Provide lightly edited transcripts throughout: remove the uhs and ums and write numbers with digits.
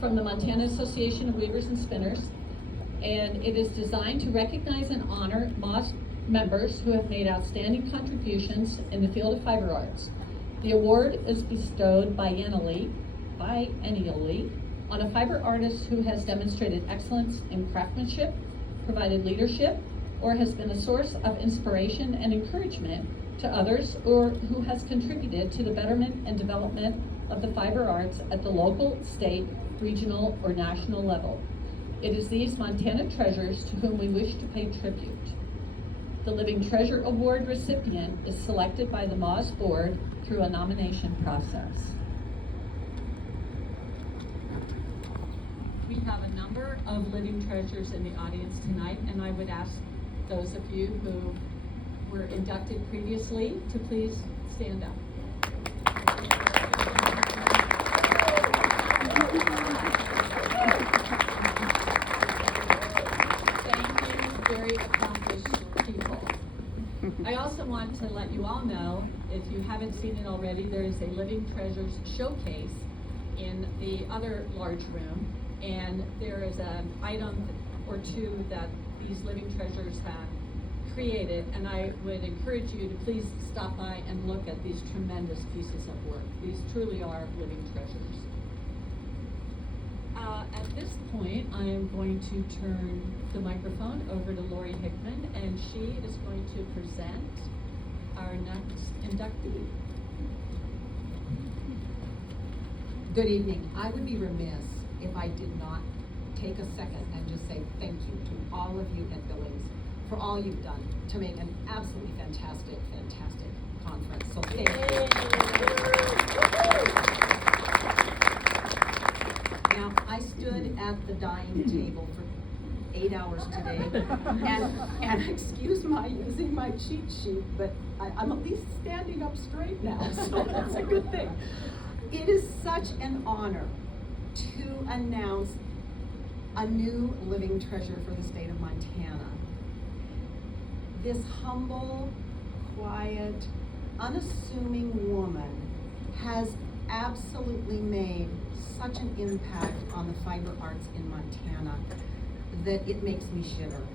from the Montana Association of Weavers and Spinners, and it is designed to recognize and honor MAWS members who have made outstanding contributions in the field of fiber arts. The award is bestowed biennially on a fiber artist who has demonstrated excellence in craftsmanship, provided leadership, or has been a source of inspiration and encouragement to others, or who has contributed to the betterment and development of the fiber arts at the local, state, regional, or national level. It is these Montana treasures to whom we wish to pay tribute. The Living Treasure Award recipient is selected by the MAWS board through a nomination process. We have a number of living treasures in the audience tonight, and I would ask those of you who were inducted previously to please stand up. Thank you, very accomplished people. I also want to let you all know, if you haven't seen it already, there is a Living Treasures showcase in the other large room, and there is an item or two that these living treasures have created, and I would encourage you to please stop by and look at these tremendous pieces of work. These truly are living treasures. At this point, I am going to turn the microphone over to Lori Hickman, and she is going to present our next inductee. Good evening. I would be remiss if I did not take a second and just say thank you to all of you at Billings for all you've done to make an absolutely fantastic conference. So thank you. Now, I stood at the dining table for 8 hours today, and excuse my using my cheat sheet, but I'm at least standing up straight now, so that's a good thing. It is such an honor to announce a new living treasure for the state of Montana. This humble, quiet, unassuming woman has absolutely made such an impact on the fiber arts in Montana that it makes me shiver.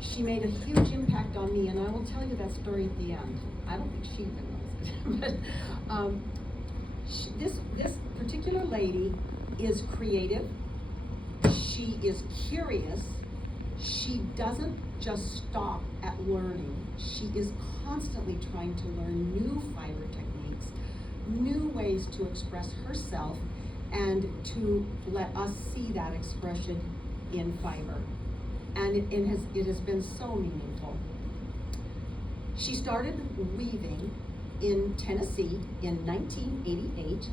She made a huge impact on me, and I will tell you that story at the end. I don't think she even knows it, but this particular lady is creative. She is curious. She doesn't just stop at learning. She is constantly trying to learn new fiber techniques, new ways to express herself, and to let us see that expression in fiber. And it has been so meaningful. She started weaving in Tennessee in 1988,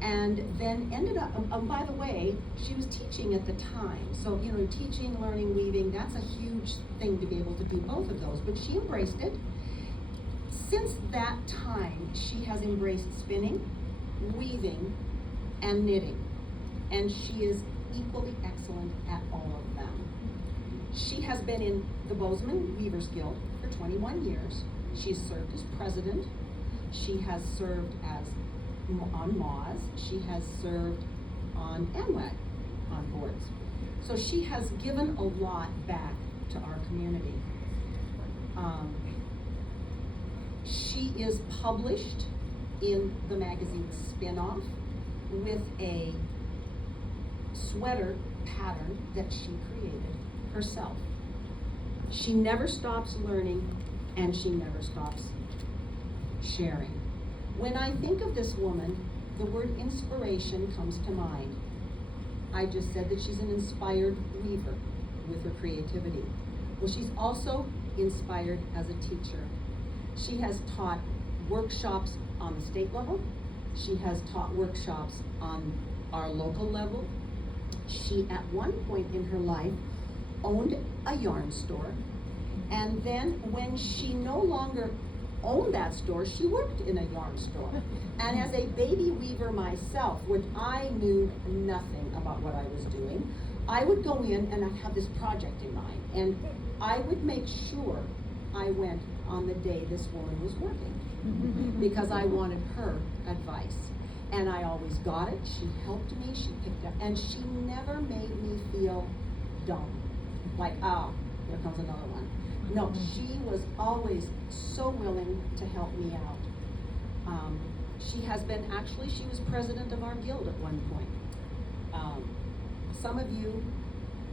and then ended up, by the way, she was teaching at the time. So, you know, teaching, learning, weaving, that's a huge thing to be able to do both of those, but she embraced it. Since that time, she has embraced spinning, weaving, and knitting, and she is equally excellent at all of them. She has been in the Bozeman Weavers Guild for 21 years. She's served as president. She has served on MAWS. She has served on MWAG on boards. So she has given a lot back to our community. She is published in the magazine Spin-Off with a sweater pattern that she created herself. She never stops learning, and she never stops sharing. When I think of this woman, the word inspiration comes to mind. I just said that she's an inspired weaver with her creativity. Well, she's also inspired as a teacher. She has taught workshops on the state level. She has taught workshops on our local level. She, at one point in her life, owned a yarn store. And then when she no longer owned that store, she worked in a yarn store. And as a baby weaver myself, which I knew nothing about what I was doing, I would go in and I'd have this project in mind. And I would make sure I went on the day this woman was working because I wanted her advice. And I always got it. She helped me, she picked up, and she never made me feel dumb. Like, oh, here comes another one. No, she was always so willing to help me out. She has been, actually, she was president of our guild at one point. Some of you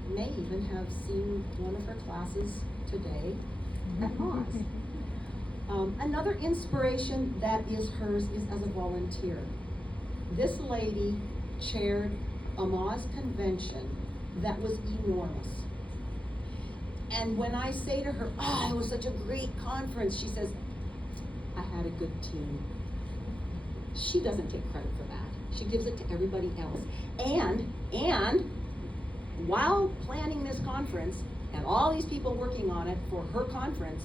may even have seen one of her classes today at MAWS. Another inspiration that is hers is as a volunteer. This lady chaired a MAWS convention that was enormous. And when I say to her, oh, it was such a great conference, she says, I had a good team. She doesn't take credit for that. She gives it to everybody else. And while planning this conference, and all these people working on it for her conference,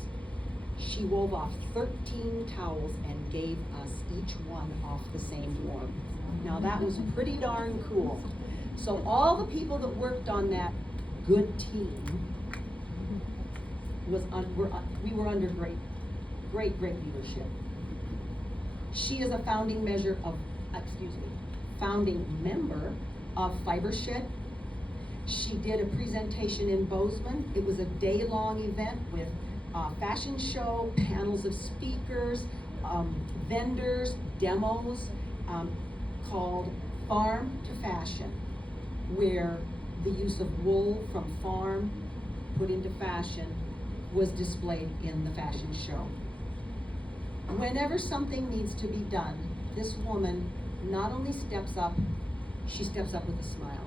she wove off 13 towels and gave us each one off the same warp. Now that was pretty darn cool. So all the people that worked on that good team we were under great leadership. She is a founding member of Fibershed. She did a presentation in Bozeman. It was a day-long event with a fashion show, panels of speakers, vendors, demos, called Farm to Fashion, where the use of wool from farm put into fashion was displayed in the fashion show. Whenever something needs to be done, this woman not only steps up, she steps up with a smile.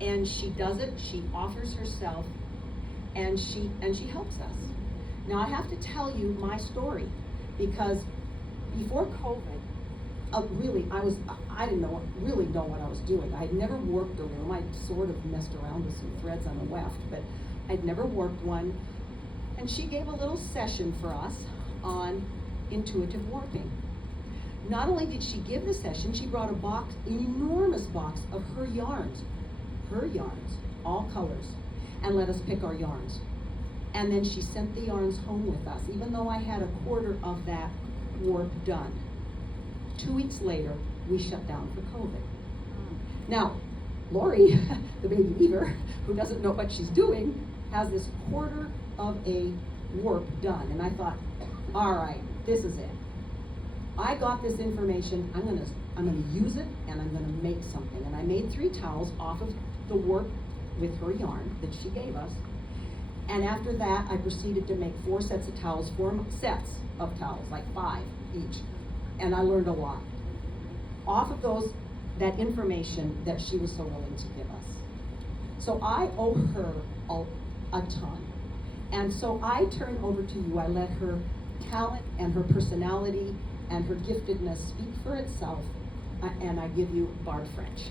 And she does it, she offers herself, and she helps us. Now I have to tell you my story, because before COVID, I didn't really know what I was doing. I had never warped a loom. I sort of messed around with some threads on the weft, but I'd never warped one. And she gave a little session for us on intuitive warping. Not only did she give the session, she brought an enormous box of her yarns, all colors, and let us pick our yarns. And then she sent the yarns home with us, even though I had a quarter of that warp done. 2 weeks later, we shut down for COVID. Now, Lori, the baby weaver, who doesn't know what she's doing, has this quarter of a warp done. And I thought, all right, this is it. I got this information, I'm gonna use it, and I'm gonna make something. And I made 3 towels off of the warp with her yarn that she gave us. And after that, I proceeded to make 4 sets of towels, 4 sets of towels, like 5 each. And I learned a lot off of that information that she was so willing to give us. So I owe her a ton. And so I turn over to you. I let her talent and her personality and her giftedness speak for itself, and I give you Barb French.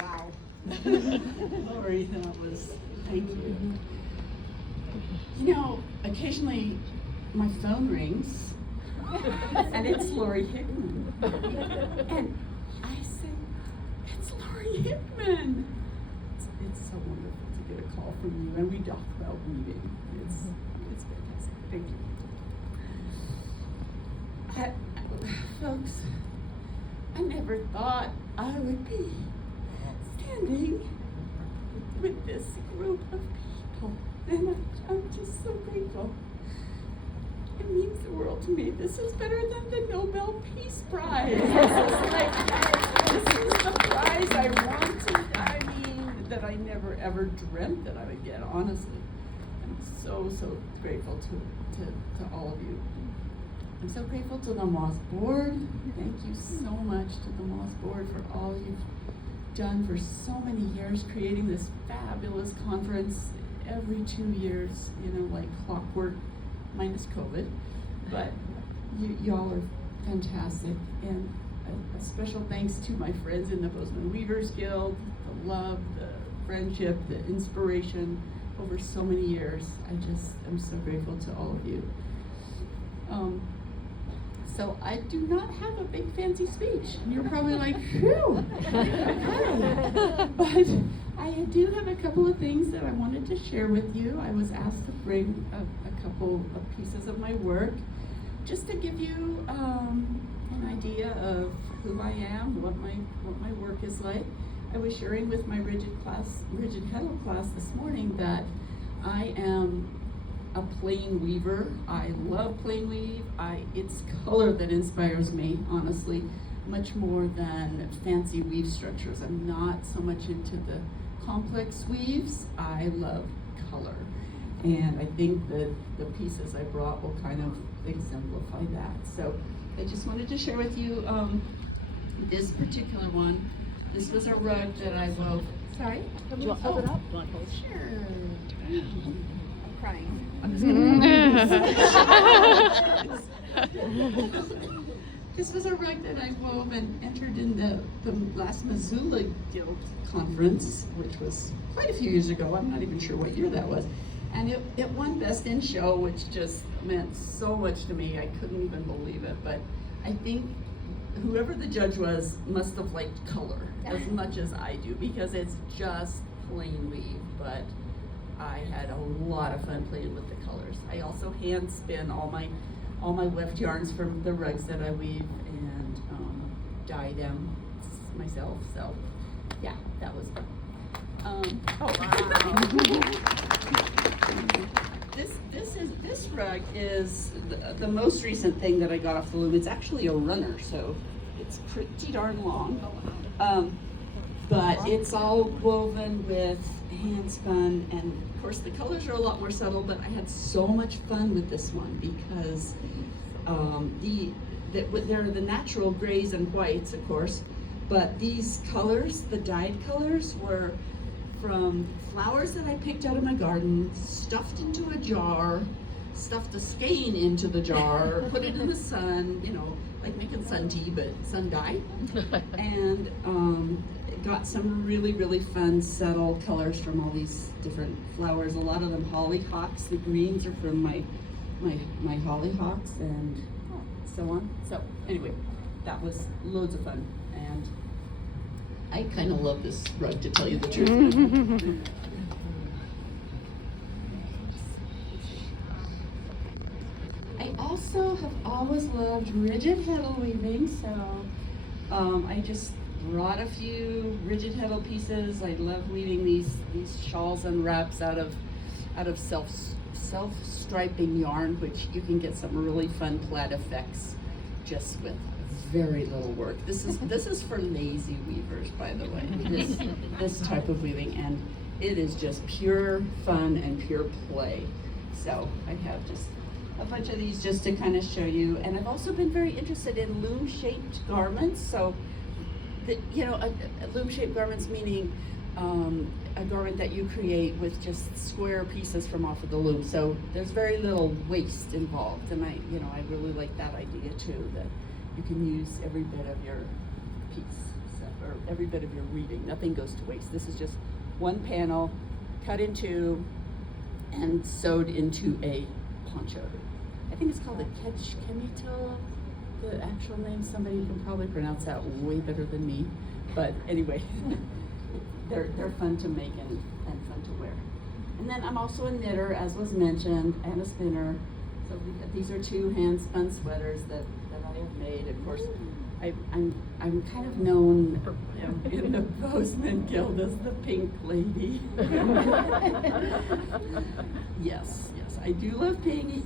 Wow. Lori, that was, thank you. You know, occasionally my phone rings, and it's Lori Hickman. And I say, it's Lori Hickman. It's so wonderful to get a call from you, and we talk about weaving. It's fantastic. Thank you. Folks, I never thought I would be standing with this group of people, and I'm just so grateful. It means the world to me. This is better than the Nobel Peace Prize. This is the prize I wanted. I mean, that I never ever dreamt that I would get, honestly. I'm so grateful to all of you. I'm so grateful to the MAWS board. Thank you so much to the MAWS board for all you've done for so many years, creating this fabulous conference every 2 years, like clockwork, minus COVID. But y'all are fantastic. And a special thanks to my friends in the Bozeman Weavers Guild, the love, the friendship, the inspiration over so many years. I'm so grateful to all of you. So I do not have a big fancy speech. And you're probably like, phew, okay. But I do have a couple of things that I wanted to share with you. I was asked to bring a couple of pieces of my work just to give you an idea of who I am, what my work is like. I was sharing with my rigid heddle class this morning that I am a plain weaver. I love plain weave. It's color that inspires me, honestly, much more than fancy weave structures. I'm not so much into the complex weaves. I love color. And I think that the pieces I brought will kind of exemplify that. So I just wanted to share with you this particular one. This was a rug that I wove. Sorry? Do you want to hold it up? Sure. I'm crying. I'm just gonna This was a rug that I wove and entered in the last Missoula Guild conference, which was quite a few years ago. I'm not even sure what year that was. And it won Best in Show, which just meant so much to me. I couldn't even believe it. But I think whoever the judge was must have liked color as much as I do, because it's just plain weave. But I had a lot of fun playing with the colors. I also hand spin all my weft yarns from the rugs that I weave and dye them myself. So yeah, that was fun. Oh wow! This rug is the most recent thing that I got off the loom. It's actually a runner, so it's pretty darn long. But it's all woven with hand spun, and of course the colors are a lot more subtle, but I had so much fun with this one because there are the natural grays and whites, of course, but these colors, the dyed colors, were from flowers that I picked out of my garden, stuffed into a jar, stuffed a skein into the jar, put it in the sun, you know, like making sun tea, but sun dye, and got some really, really fun, subtle colors from all these different flowers. A lot of them hollyhocks. The greens are from my hollyhocks and so on. So anyway, that was loads of fun, and I kind of love this rug, to tell you the truth. I also have always loved rigid heddle weaving, so I just brought a few rigid heddle pieces. I love weaving these shawls and wraps out of self-striping yarn, which you can get some really fun plaid effects just with very little work. This is for lazy weavers, by the way. This type of weaving, and it is just pure fun and pure play. So I have just a bunch of these just to kind of show you. And I've also been very interested in loom-shaped garments. So, loom-shaped garments meaning a garment that you create with just square pieces from off of the loom. So there's very little waste involved, and I really like that idea too, that you can use every bit of your piece, or every bit of your weaving. Nothing goes to waste. This is just one panel, cut in two, and sewed into a poncho. I think it's called a kemito, the actual name. Somebody can probably pronounce that way better than me. But anyway, they're fun to make and fun to wear. And then I'm also a knitter, as was mentioned, and a spinner. So these are two hand-spun sweaters that I have made. Of course, I'm kind of known in the Bozeman Guild as the pink lady. Yes, I do love pink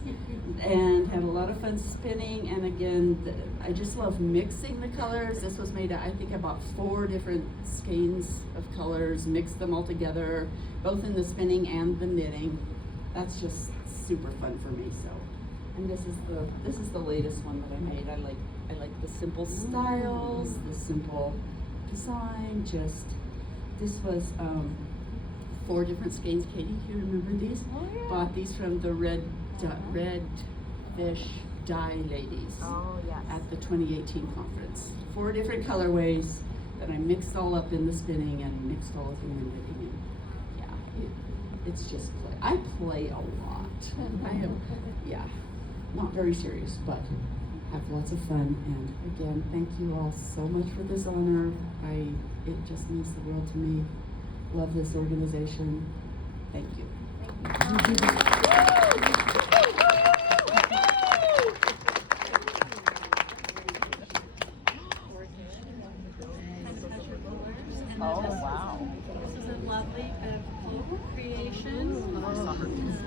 and had a lot of fun spinning. And again, I just love mixing the colors. This was made, I think I bought 4 different skeins of colors, mixed them all together, both in the spinning and the knitting. That's just super fun for me. So, and this is the latest one that I made. I like the simple styles, the simple design. This was 4 different skeins. Katie, do you remember these? Oh, yeah. Bought these from the Red Fish Dye Ladies at the 2018 conference. 4 different colorways that I mixed all up in the spinning and mixed all up in the knitting. And it's just play. I play a lot. I am, not very serious, but have lots of fun. And again, thank you all so much for this honor. It just means the world to me. Love this organization. Thank you. Oh, wow. This is a lovely creation with one of her famous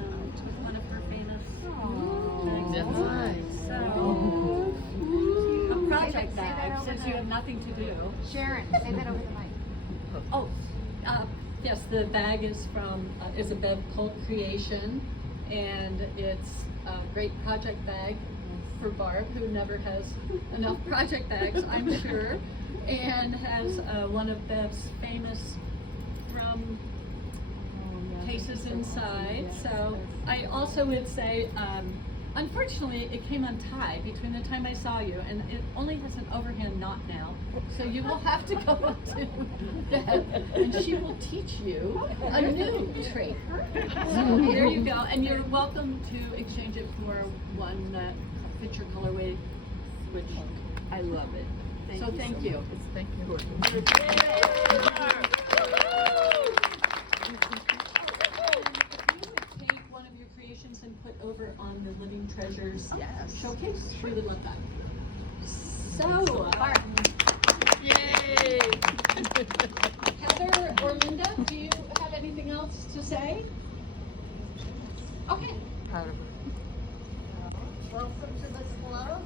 That's nice. So, a project bag, since you have nothing to do. Sharon, say that over the mic. Oh, yes, the bag is from, is a Bev Polk creation, and it's a great project bag for Barb, who never has enough project bags, I'm sure, and has one of Bev's famous drum cases inside. So I also would say, unfortunately, it came untied between the time I saw you, and it only has an overhand knot now. So you will have to go up to Bev, and she will teach you a new trick. So there you go, and you're welcome to exchange it for one that fits your colorway, which I love it. So thank you. Thank you. Take one of your creations and put over on the Living Treasures Yes. showcase. We would love that. So, Barb. Yay! Heather or Linda, do you have anything else to say? Okay. Proud of her. Welcome to the club.